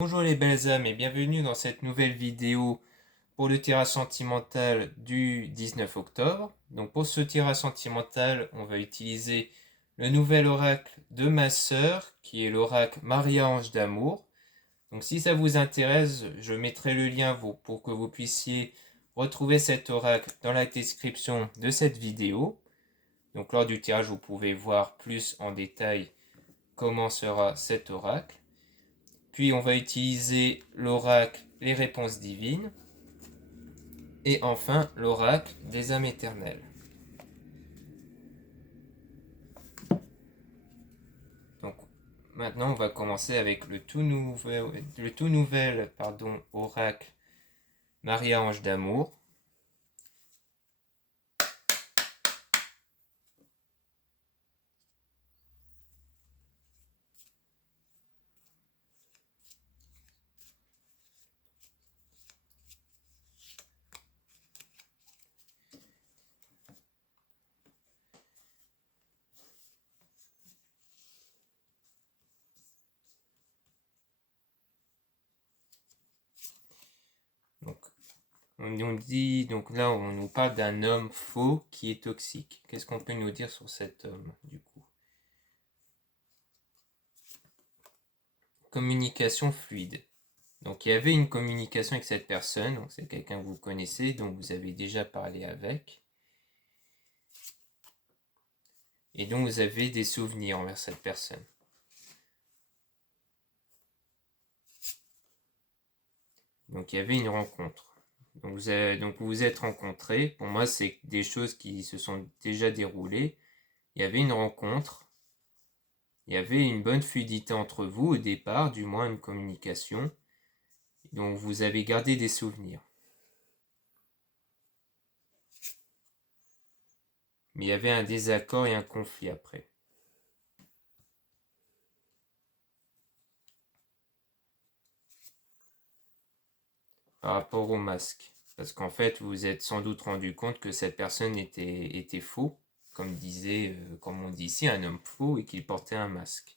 Bonjour les belles âmes et bienvenue dans cette nouvelle vidéo pour le tirage sentimental du 19 octobre. Donc pour ce tirage sentimental, on va utiliser le nouvel oracle de ma sœur qui est l'oracle Maria-Ange d'amour. Donc si ça vous intéresse, je mettrai le lien pour que vous puissiez retrouver cet oracle dans la description de cette vidéo. Donc lors du tirage, vous pouvez voir plus en détail comment sera cet oracle. Puis on va utiliser l'oracle Les réponses divines. Et enfin l'oracle des âmes éternelles. Donc maintenant on va commencer avec le tout nouvel oracle Maria-Ange d'amour. Donc on nous parle d'un homme faux qui est toxique. Qu'est-ce qu'on peut nous dire sur cet homme du coup? Communication fluide. Donc il y avait une communication avec cette personne, donc c'est quelqu'un que vous connaissez, dont vous avez déjà parlé avec, et dont vous avez des souvenirs envers cette personne. Donc il y avait une rencontre. Donc vous vous êtes rencontrés. Pour moi, c'est des choses qui se sont déjà déroulées. Il y avait une rencontre. Il y avait une bonne fluidité entre vous au départ, du moins une communication. Donc vous avez gardé des souvenirs. Mais il y avait un désaccord et un conflit après. Par rapport au masque. Parce qu'en fait, vous vous êtes sans doute rendu compte que cette personne était faux, comme on dit ici, un homme faux, et qu'il portait un masque.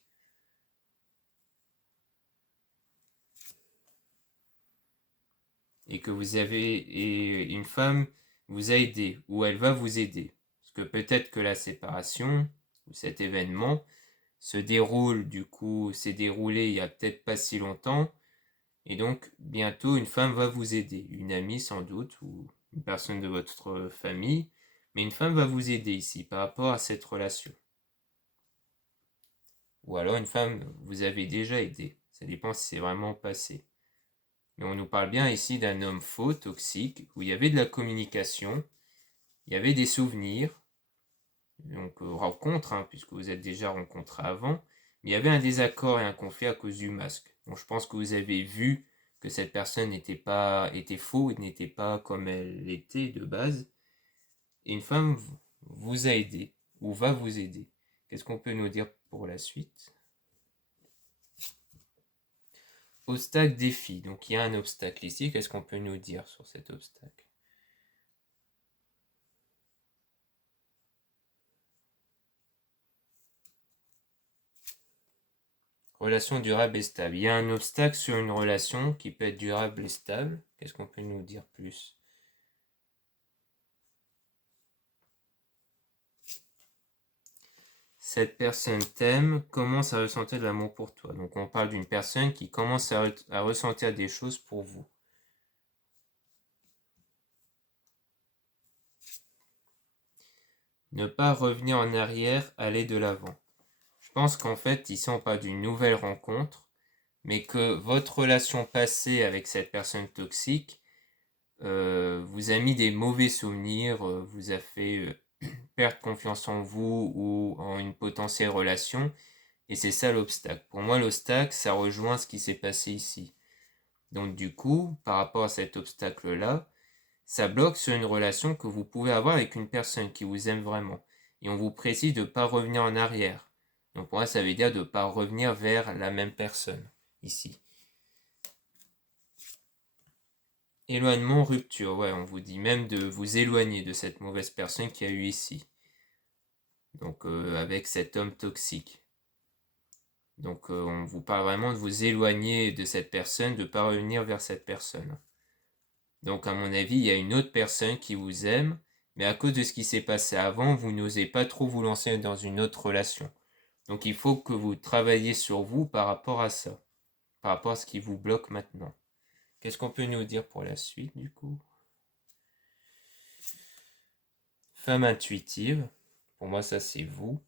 Et que une femme vous a aidé, ou elle va vous aider. Parce que peut-être que la séparation, ou cet événement, s'est déroulé il y a peut-être pas si longtemps, et donc bientôt une femme va vous aider, une amie sans doute, ou une personne de votre famille, mais une femme va vous aider ici par rapport à cette relation. Ou alors une femme vous avait déjà aidé, ça dépend si c'est vraiment passé. Mais on nous parle bien ici d'un homme faux, toxique, où il y avait de la communication, il y avait des souvenirs, donc rencontres, puisque vous êtes déjà rencontrés avant, mais il y avait un désaccord et un conflit à cause du masque. Donc je pense que vous avez vu que cette personne était faux et n'était pas comme elle était de base. Et une femme vous a aidé, ou va vous aider. Qu'est-ce qu'on peut nous dire pour la suite? Obstacle, défi. Donc il y a un obstacle ici. Qu'est-ce qu'on peut nous dire sur cet obstacle? Relation durable et stable. Il y a un obstacle sur une relation qui peut être durable et stable. Qu'est-ce qu'on peut nous dire plus? Cette personne t'aime, commence à ressentir de l'amour pour toi. Donc on parle d'une personne qui commence à ressentir des choses pour vous. Ne pas revenir en arrière, aller de l'avant. Je pense qu'en fait, ici on parle d'une nouvelle rencontre, mais que votre relation passée avec cette personne toxique vous a mis des mauvais souvenirs, vous a fait perdre confiance en vous ou en une potentielle relation, et c'est ça l'obstacle. Pour moi, l'obstacle, ça rejoint ce qui s'est passé ici. Donc du coup, par rapport à cet obstacle-là, ça bloque sur une relation que vous pouvez avoir avec une personne qui vous aime vraiment. Et on vous précise de ne pas revenir en arrière. Donc pour moi, ça veut dire de ne pas revenir vers la même personne, ici. Éloignement, rupture, ouais, on vous dit même de vous éloigner de cette mauvaise personne qu'il y a eu ici. Donc avec cet homme toxique. Donc on vous parle vraiment de vous éloigner de cette personne, de ne pas revenir vers cette personne. Donc à mon avis, il y a une autre personne qui vous aime, mais à cause de ce qui s'est passé avant, vous n'osez pas trop vous lancer dans une autre relation. Donc il faut que vous travailliez sur vous par rapport à ça, par rapport à ce qui vous bloque maintenant. Qu'est-ce qu'on peut nous dire pour la suite du coup? Femme intuitive, pour moi ça c'est vous.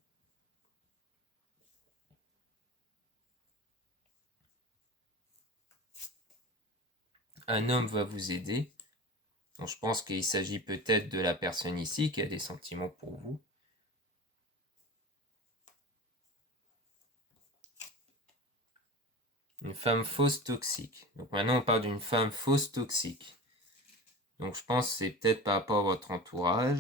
Un homme va vous aider. Donc je pense qu'il s'agit peut-être de la personne ici qui a des sentiments pour vous. Une femme fausse toxique. Donc maintenant on parle d'une femme fausse toxique. Donc je pense que c'est peut-être par rapport à votre entourage.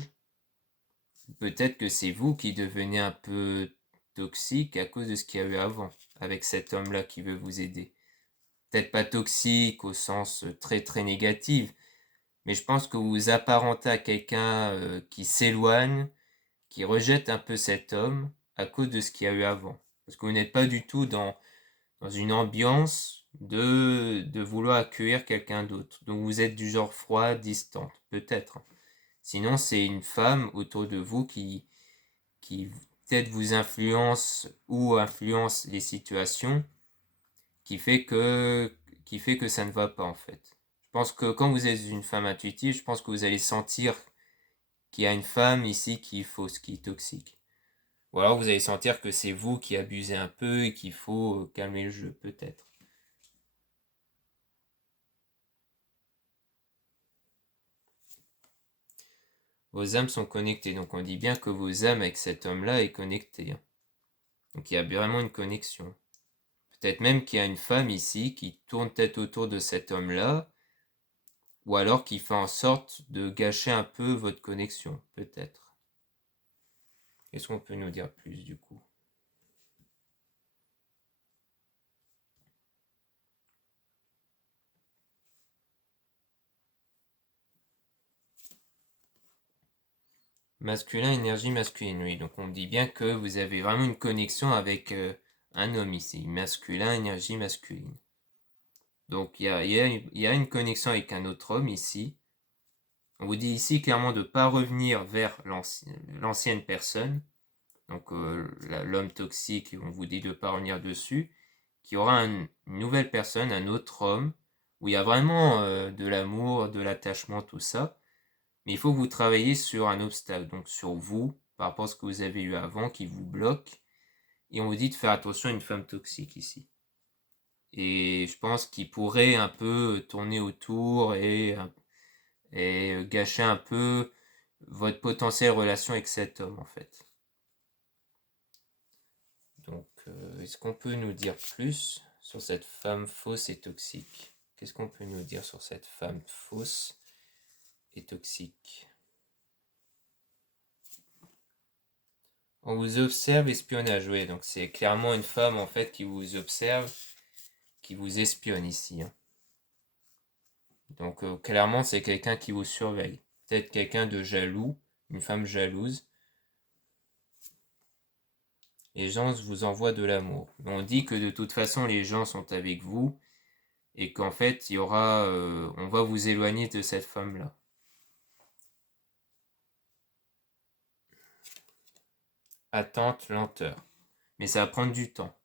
Peut-être que c'est vous qui devenez un peu toxique à cause de ce qu'il y a eu avant, avec cet homme-là qui veut vous aider. Peut-être pas toxique au sens très très négatif, mais je pense que vous vous apparentez à quelqu'un qui s'éloigne, qui rejette un peu cet homme à cause de ce qu'il y a eu avant. Parce que vous n'êtes pas du tout dans une ambiance de vouloir accueillir quelqu'un d'autre. Donc vous êtes du genre froid, distante, peut-être. Sinon, c'est une femme autour de vous qui peut-être vous influence ou influence les situations qui fait que, qui fait que ça ne va pas en fait. Je pense que quand vous êtes une femme intuitive, je pense que vous allez sentir qu'il y a une femme ici qui est fausse, qui est toxique. Ou alors vous allez sentir que c'est vous qui abusez un peu et qu'il faut calmer le jeu, peut-être. Vos âmes sont connectées, donc on dit bien que vos âmes avec cet homme-là est connectée. Donc il y a vraiment une connexion. Peut-être même qu'il y a une femme ici qui tourne tête autour de cet homme-là, ou alors qui fait en sorte de gâcher un peu votre connexion, peut-être. Qu'est-ce qu'on peut nous dire plus du coup? Masculin, énergie masculine, oui. Donc on dit bien que vous avez vraiment une connexion avec un homme ici. Masculin, énergie masculine. Donc il y a une connexion avec un autre homme ici. On vous dit ici clairement de ne pas revenir vers l'ancienne personne. Donc l'homme toxique, on vous dit de ne pas revenir dessus. Qu'il y aura une nouvelle personne, un autre homme, où il y a vraiment de l'amour, de l'attachement, tout ça. Mais il faut que vous travailliez sur un obstacle, donc sur vous, par rapport à ce que vous avez eu avant, qui vous bloque. Et on vous dit de faire attention à une femme toxique ici. Et je pense qu'il pourrait un peu tourner autour et gâcher un peu votre potentielle relation avec cet homme, en fait. Donc, est-ce qu'on peut nous dire plus sur cette femme fausse et toxique? Qu'est-ce qu'on peut nous dire sur cette femme fausse et toxique? On vous observe, espionnage, oui, donc c'est clairement une femme en fait qui vous observe, qui vous espionne ici. Donc clairement c'est quelqu'un qui vous surveille. Peut-être quelqu'un de jaloux, une femme jalouse. Les gens vous envoient de l'amour. On dit que de toute façon les gens sont avec vous et qu'en fait il y aura, on va vous éloigner de cette femme-là. Attente, lenteur. Mais ça va prendre du temps.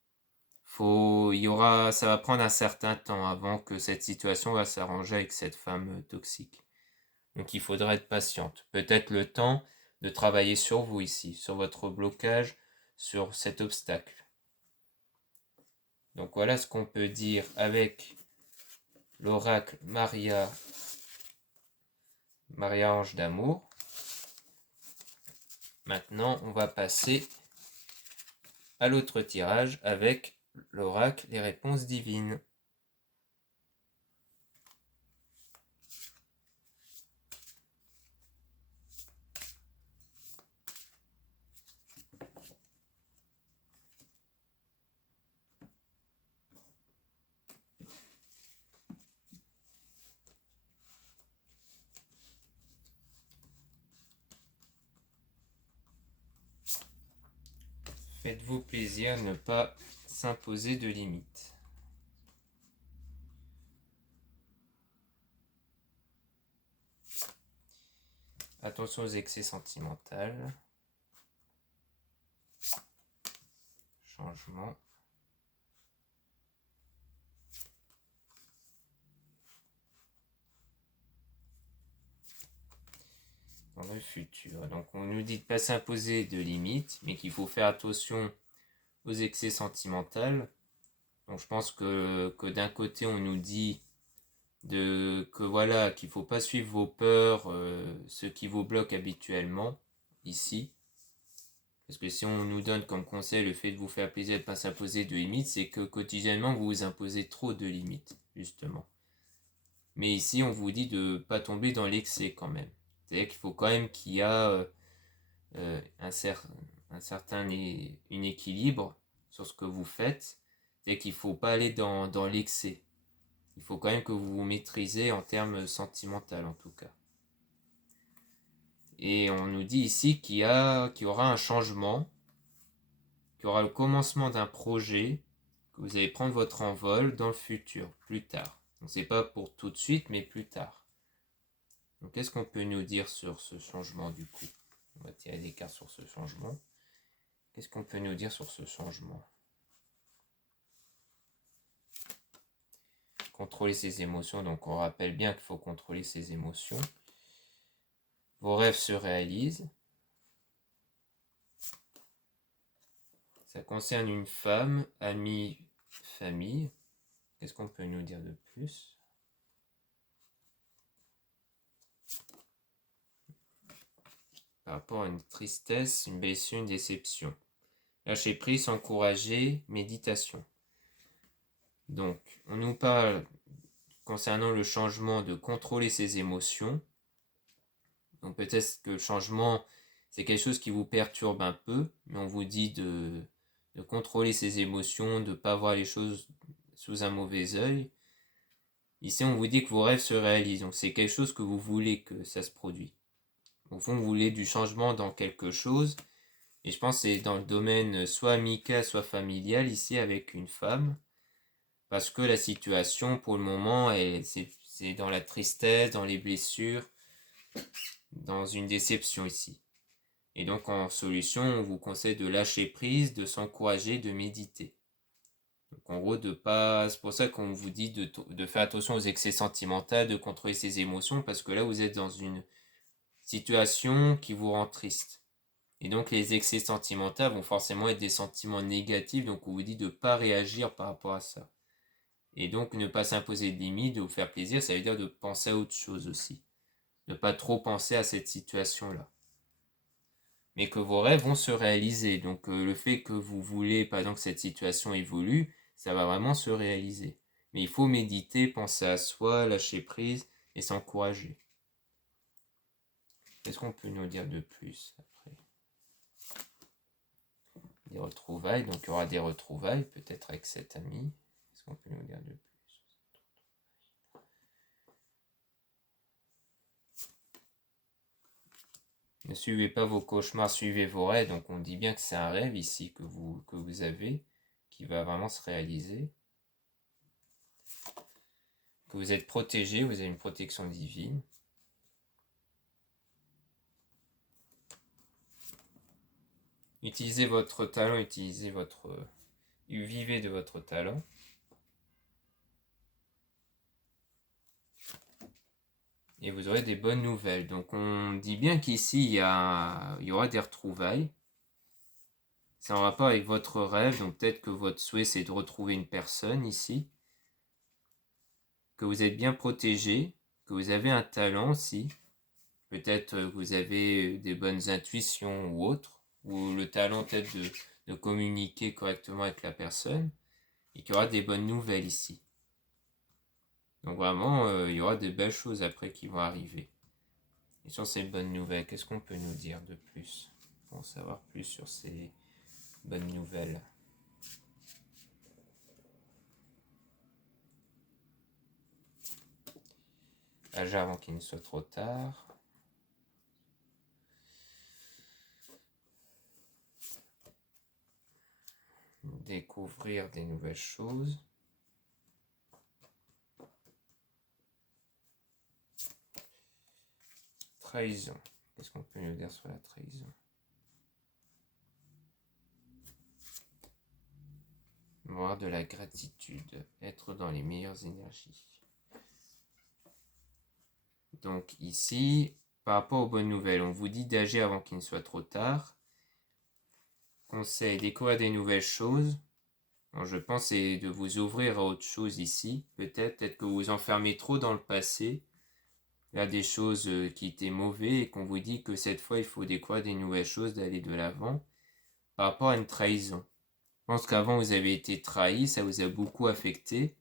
Ça va prendre un certain temps avant que cette situation va s'arranger avec cette femme toxique. Donc il faudra être patiente. Peut-être le temps de travailler sur vous ici, sur votre blocage, sur cet obstacle. Donc voilà ce qu'on peut dire avec l'oracle Maria Ange d'amour. Maintenant, on va passer à l'autre tirage avec l'oracle les réponses divines. Faites-vous plaisir, ne pas s'imposer de limites. Attention aux excès sentimentaux. Changement. Dans le futur. Donc on nous dit de ne pas s'imposer de limites, mais qu'il faut faire attention aux excès sentimentaux. Donc je pense que d'un côté on nous dit que voilà, qu'il ne faut pas suivre vos peurs, ce qui vous bloque habituellement, ici. Parce que si on nous donne comme conseil le fait de vous faire plaisir de ne pas s'imposer de limites, c'est que quotidiennement vous vous imposez trop de limites, justement. Mais ici on vous dit de ne pas tomber dans l'excès quand même. C'est-à-dire qu'il faut quand même qu'il y a un certain équilibre sur ce que vous faites. C'est-à-dire qu'il ne faut pas aller dans l'excès. Il faut quand même que vous vous maîtrisez en termes sentimentaux en tout cas. Et on nous dit ici qu'il y aura un changement, qu'il y aura le commencement d'un projet, que vous allez prendre votre envol dans le futur, plus tard. Donc c'est pas pour tout de suite, mais plus tard. Donc qu'est-ce qu'on peut nous dire sur ce changement du coup? On va tirer des cartes sur ce changement. Qu'est-ce qu'on peut nous dire sur ce changement? Contrôler ses émotions, donc on rappelle bien qu'il faut contrôler ses émotions. Vos rêves se réalisent. Ça concerne une femme, amie, famille. Qu'est-ce qu'on peut nous dire de plus? Par rapport à une tristesse, une blessure, une déception. Lâcher prise, encourager, méditation. Donc, on nous parle concernant le changement de contrôler ses émotions. Donc peut-être que le changement, c'est quelque chose qui vous perturbe un peu, mais on vous dit de contrôler ses émotions, de ne pas voir les choses sous un mauvais œil. Ici, on vous dit que vos rêves se réalisent. Donc c'est quelque chose que vous voulez que ça se produise. Au fond, vous voulez du changement dans quelque chose. Et je pense que c'est dans le domaine soit amical, soit familial, ici avec une femme. Parce que la situation, pour le moment, c'est dans la tristesse, dans les blessures, dans une déception ici. Et donc en solution, on vous conseille de lâcher prise, de s'encourager, de méditer. Donc en gros, c'est pour ça qu'on vous dit de faire attention aux excès sentimentaux, de contrôler ses émotions, parce que là, vous êtes dans une situation qui vous rend triste. Et donc les excès sentimentaux vont forcément être des sentiments négatifs, donc on vous dit de ne pas réagir par rapport à ça. Et donc ne pas s'imposer de limites, de vous faire plaisir, ça veut dire de penser à autre chose aussi. Ne pas trop penser à cette situation-là. Mais que vos rêves vont se réaliser. Donc le fait que vous voulez, par exemple, que cette situation évolue, ça va vraiment se réaliser. Mais il faut méditer, penser à soi, lâcher prise et s'encourager. Qu'est-ce qu'on peut nous dire de plus après? Des retrouvailles, donc il y aura des retrouvailles, peut-être avec cet ami. Qu'est-ce qu'on peut nous dire de plus? Ne suivez pas vos cauchemars, suivez vos rêves. Donc on dit bien que c'est un rêve ici que vous avez, qui va vraiment se réaliser. Que vous êtes protégé, vous avez une protection divine. Utilisez votre talent, vivez de votre talent. Et vous aurez des bonnes nouvelles. Donc on dit bien qu'ici il y aura des retrouvailles. C'est en rapport avec votre rêve, donc peut-être que votre souhait c'est de retrouver une personne ici. Que vous êtes bien protégé, que vous avez un talent aussi. Peut-être que vous avez des bonnes intuitions ou autres, ou le talent peut-être de communiquer correctement avec la personne, et qu'il y aura des bonnes nouvelles ici. Donc vraiment, il y aura de belles choses après qui vont arriver. Et sur ces bonnes nouvelles, qu'est-ce qu'on peut nous dire de plus pour en savoir plus sur ces bonnes nouvelles? Agir avant qu'il ne soit trop tard. découvrir des nouvelles choses. Trahison. Qu'est-ce qu'on peut nous dire sur la trahison? Avoir de la gratitude, être dans les meilleures énergies. Donc ici, par rapport aux bonnes nouvelles, on vous dit d'agir avant qu'il ne soit trop tard. Conseil, découvrir des nouvelles choses. Bon, je pense c'est de vous ouvrir à autre chose ici. Peut-être que vous vous enfermez trop dans le passé, vers des choses qui étaient mauvaises et qu'on vous dit que cette fois il faut découvrir des nouvelles choses, d'aller de l'avant. Par rapport à une trahison. Je pense qu'avant vous avez été trahi, ça vous a beaucoup affecté.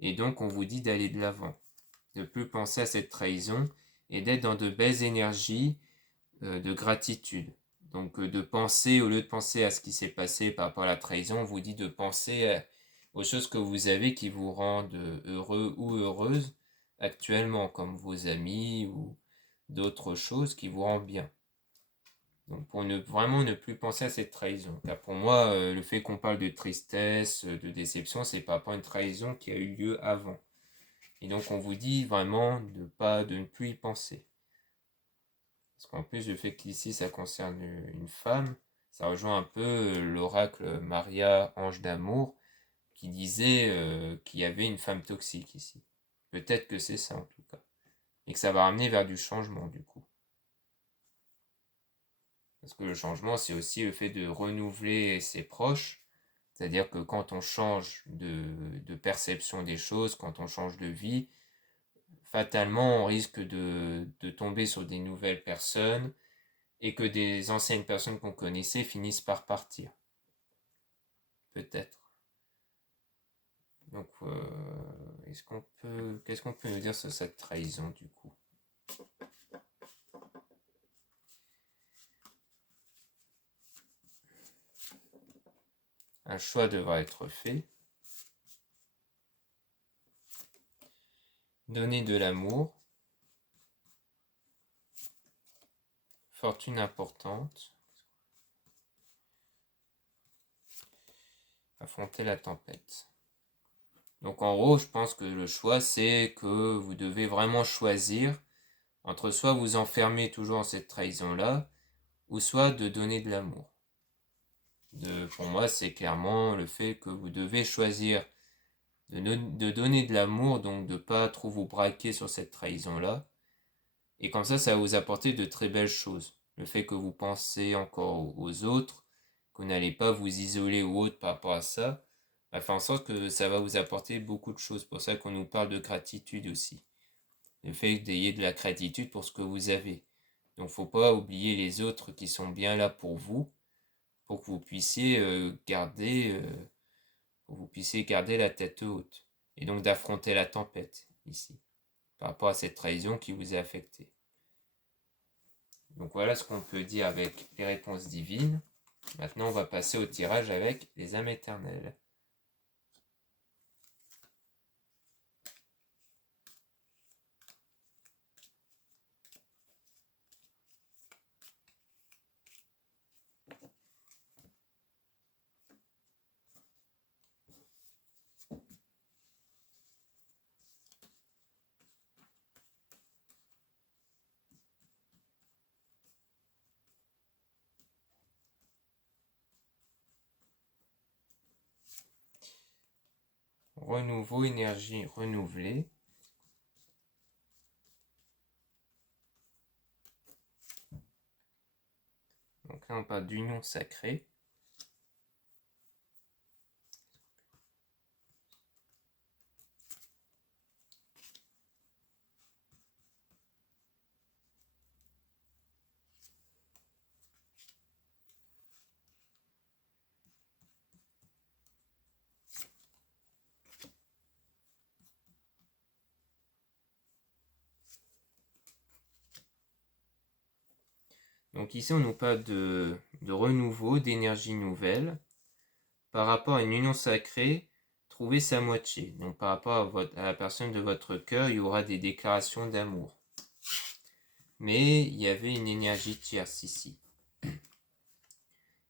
Et donc on vous dit d'aller de l'avant. De ne plus penser à cette trahison et d'être dans de belles énergies de gratitude. Donc de penser, au lieu de penser à ce qui s'est passé par rapport à la trahison, on vous dit de penser aux choses que vous avez qui vous rendent heureux ou heureuse actuellement, comme vos amis ou d'autres choses qui vous rendent bien. Donc pour vraiment ne plus penser à cette trahison. Car pour moi, le fait qu'on parle de tristesse, de déception, c'est par rapport à une trahison qui a eu lieu avant. Et donc on vous dit vraiment de ne plus y penser. Parce qu'en plus, le fait qu'ici ça concerne une femme, ça rejoint un peu l'oracle Maria, ange d'amour, qui disait qu'il y avait une femme toxique ici. Peut-être que c'est ça en tout cas. Et que ça va ramener vers du changement du coup. Parce que le changement, c'est aussi le fait de renouveler ses proches. C'est-à-dire que quand on change de perception des choses, quand on change de vie, fatalement, on risque de tomber sur des nouvelles personnes et que des anciennes personnes qu'on connaissait finissent par partir. Peut-être. Donc, qu'est-ce qu'on peut nous dire sur cette trahison du coup? Un choix devra être fait. Donner de l'amour. Fortune importante. Affronter la tempête. Donc en gros, je pense que le choix, c'est que vous devez vraiment choisir entre soit vous enfermer toujours dans cette trahison-là, ou soit de donner de l'amour. Pour moi, c'est clairement le fait que vous devez choisir de donner de l'amour, donc de ne pas trop vous braquer sur cette trahison-là. Et comme ça va vous apporter de très belles choses. Le fait que vous pensez encore aux autres, que vous n'allez pas vous isoler ou autre par rapport à ça, va faire en sorte que ça va vous apporter beaucoup de choses. C'est pour ça qu'on nous parle de gratitude aussi. Le fait d'ayez de la gratitude pour ce que vous avez. Donc faut pas oublier les autres qui sont bien là pour vous, pour que vous puissiez garder la tête haute. Et donc d'affronter la tempête ici, par rapport à cette trahison qui vous a affecté. Donc voilà ce qu'on peut dire avec les réponses divines. Maintenant on va passer au tirage avec les âmes éternelles. Renouveau, énergie renouvelée. Donc là on parle d'union sacrée. Donc ici on nous parle de renouveau, d'énergie nouvelle. Par rapport à une union sacrée, trouvez sa moitié. Donc par rapport à la personne de votre cœur, il y aura des déclarations d'amour. Mais il y avait une énergie tierce ici.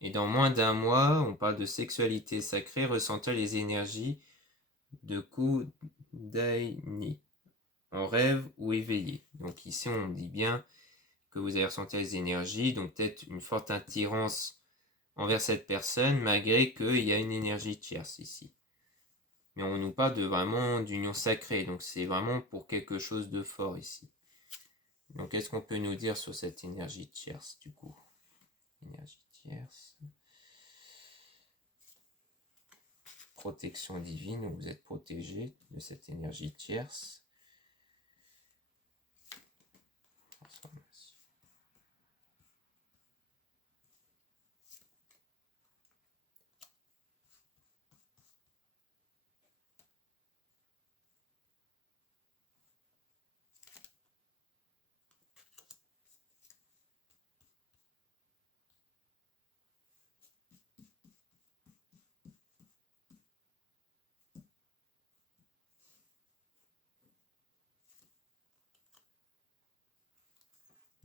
Et dans moins d'un mois, on parle de sexualité sacrée, ressentir les énergies de Kundalini, en rêve ou éveillé. Donc ici, on dit bien que vous allez ressentir les énergies, donc peut-être une forte attirance envers cette personne, malgré qu'il y a une énergie tierce ici. Mais on nous parle de vraiment d'union sacrée, donc c'est vraiment pour quelque chose de fort ici. Donc qu'est-ce qu'on peut nous dire sur cette énergie tierce du coup? Énergie tierce. Protection divine, donc vous êtes protégé de cette énergie tierce. Transformation.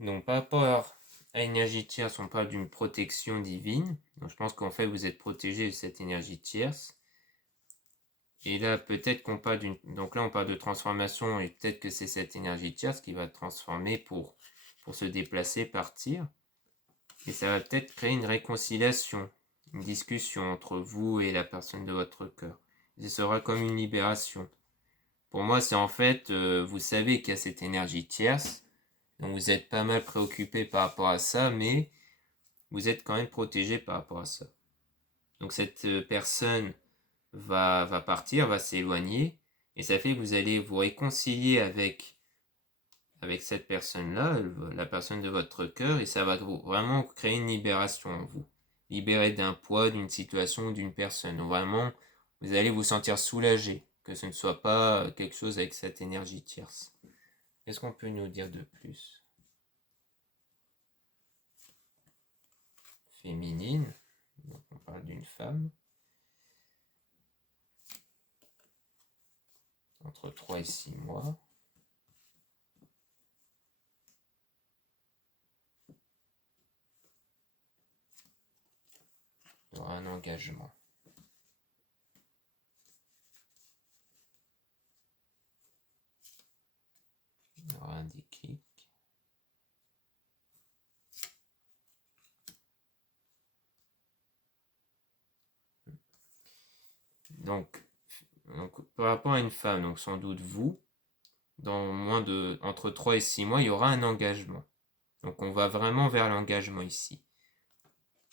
Donc par rapport à l'énergie tierce, on parle d'une protection divine. Donc je pense qu'en fait vous êtes protégé de cette énergie tierce. Et là peut-être qu'on parle d'une... Donc là on parle de transformation et peut-être que c'est cette énergie tierce qui va transformer pour se déplacer, partir. Et ça va peut-être créer une réconciliation, une discussion entre vous et la personne de votre cœur. Ce sera comme une libération. Pour moi c'est en fait, vous savez qu'il y a cette énergie tierce. Donc vous êtes pas mal préoccupé par rapport à ça, mais vous êtes quand même protégé par rapport à ça. Donc cette personne va partir, va s'éloigner, et ça fait que vous allez vous réconcilier avec cette personne-là, la personne de votre cœur, et ça va vraiment créer une libération en vous. Libérer d'un poids, d'une situation, d'une personne. Donc vraiment, vous allez vous sentir soulagé, que ce ne soit pas quelque chose avec cette énergie tierce. Qu'est-ce qu'on peut nous dire de plus? Féminine, donc on parle d'une femme. Entre 3 et 6 mois. Il y aura un engagement. Il y aura un déclic. Donc, par rapport à une femme, donc sans doute vous, entre 3 et 6 mois, il y aura un engagement. Donc on va vraiment vers l'engagement ici.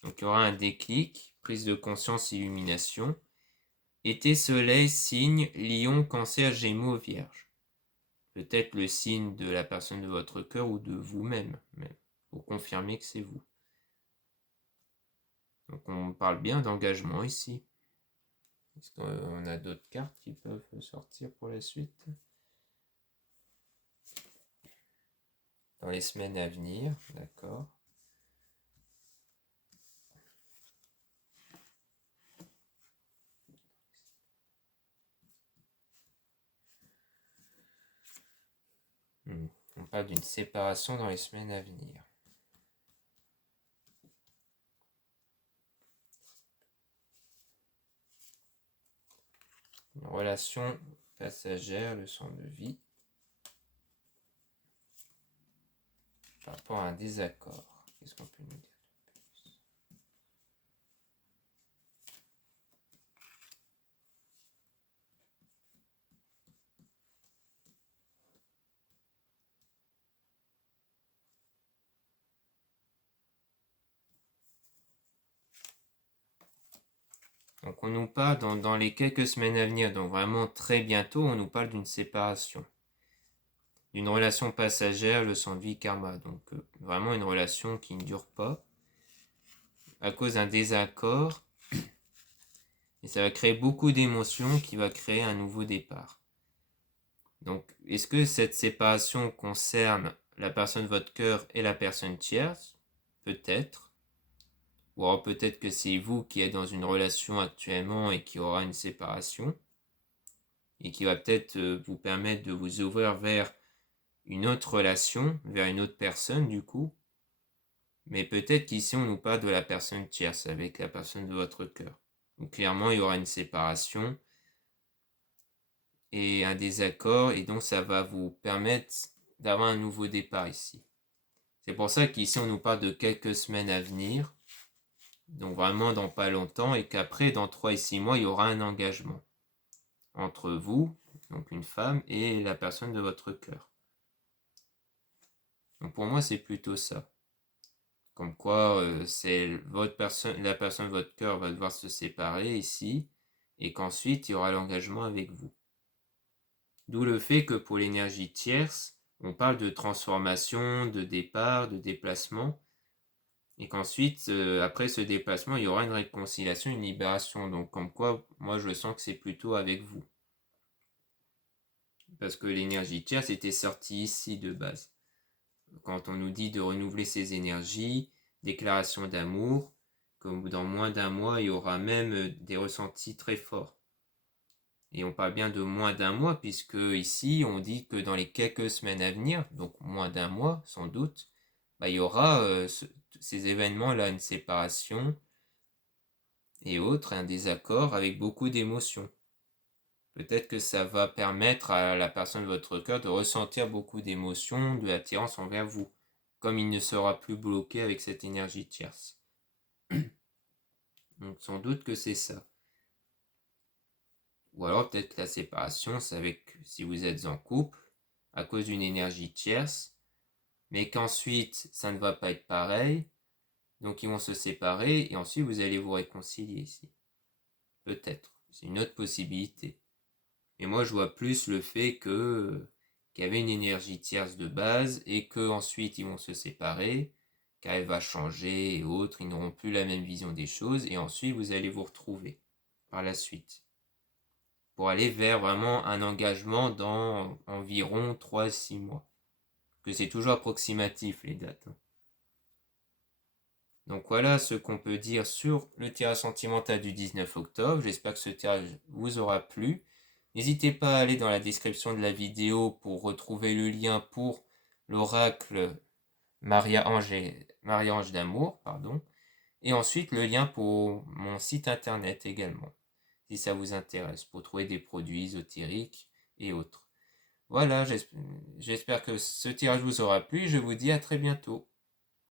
Donc il y aura un déclic, prise de conscience, illumination. Été, soleil, signe, lion, cancer, gémeaux, vierge. Peut-être le signe de la personne de votre cœur ou de vous-même, même, pour confirmer que c'est vous. Donc on parle bien d'engagement ici. Est-ce qu'on a d'autres cartes qui peuvent sortir pour la suite? Dans les semaines à venir, d'accord. On parle d'une séparation dans les semaines à venir. Une relation passagère, leçon de vie. Par rapport à un désaccord, qu'est-ce qu'on peut nous dire de plus? Donc on nous parle dans les quelques semaines à venir, donc vraiment très bientôt, on nous parle d'une séparation. D'une relation passagère, leçon de vie, karma. Donc vraiment une relation qui ne dure pas à cause d'un désaccord. Et ça va créer beaucoup d'émotions qui va créer un nouveau départ. Donc, est-ce que cette séparation concerne la personne de votre cœur et la personne tierce? Peut-être. Ou alors peut-être que c'est vous qui êtes dans une relation actuellement et qui aura une séparation. Et qui va peut-être vous permettre de vous ouvrir vers une autre relation, vers une autre personne du coup. Mais peut-être qu'ici on nous parle de la personne tierce avec la personne de votre cœur. Donc clairement il y aura une séparation et un désaccord et donc ça va vous permettre d'avoir un nouveau départ ici. C'est pour ça qu'ici on nous parle de quelques semaines à venir, donc vraiment dans pas longtemps, et qu'après dans 3 et 6 mois il y aura un engagement entre vous, donc une femme, et la personne de votre cœur. Donc pour moi c'est plutôt ça. Comme quoi c'est la personne de votre cœur va devoir se séparer ici, et qu'ensuite il y aura l'engagement avec vous. D'où le fait que pour l'énergie tierce, on parle de transformation, de départ, de déplacement, et qu'ensuite, après ce déplacement, il y aura une réconciliation, une libération. Donc comme quoi, moi je sens que c'est plutôt avec vous. Parce que l'énergie tierce était sortie ici de base. Quand on nous dit de renouveler ses énergies, déclaration d'amour, comme dans moins d'un mois, il y aura même des ressentis très forts. Et on parle bien de moins d'un mois, puisque ici, on dit que dans les quelques semaines à venir, donc moins d'un mois sans doute, il y aura ces événements-là, une séparation et autres, un désaccord avec beaucoup d'émotions. Peut-être que ça va permettre à la personne de votre cœur de ressentir beaucoup d'émotions, de l'attirance envers vous, comme il ne sera plus bloqué avec cette énergie tierce. Donc sans doute que c'est ça. Ou alors peut-être que la séparation, c'est avec si vous êtes en couple, à cause d'une énergie tierce, mais qu'ensuite ça ne va pas être pareil, donc ils vont se séparer et ensuite vous allez vous réconcilier ici. Peut-être, c'est une autre possibilité. Mais moi je vois plus le fait qu'il y avait une énergie tierce de base et qu'ensuite ils vont se séparer, qu'elle va changer et autres, ils n'auront plus la même vision des choses et ensuite vous allez vous retrouver par la suite. Pour aller vers vraiment un engagement dans environ 3-6 mois. Que c'est toujours approximatif les dates. Donc voilà ce qu'on peut dire sur le tirage sentimental du 19 octobre. J'espère que ce tirage vous aura plu. N'hésitez pas à aller dans la description de la vidéo pour retrouver le lien pour l'oracle Maria-Ange d'amour, et ensuite le lien pour mon site internet également, si ça vous intéresse, pour trouver des produits ésotériques et autres. Voilà, j'espère que ce tirage vous aura plu. Je vous dis à très bientôt.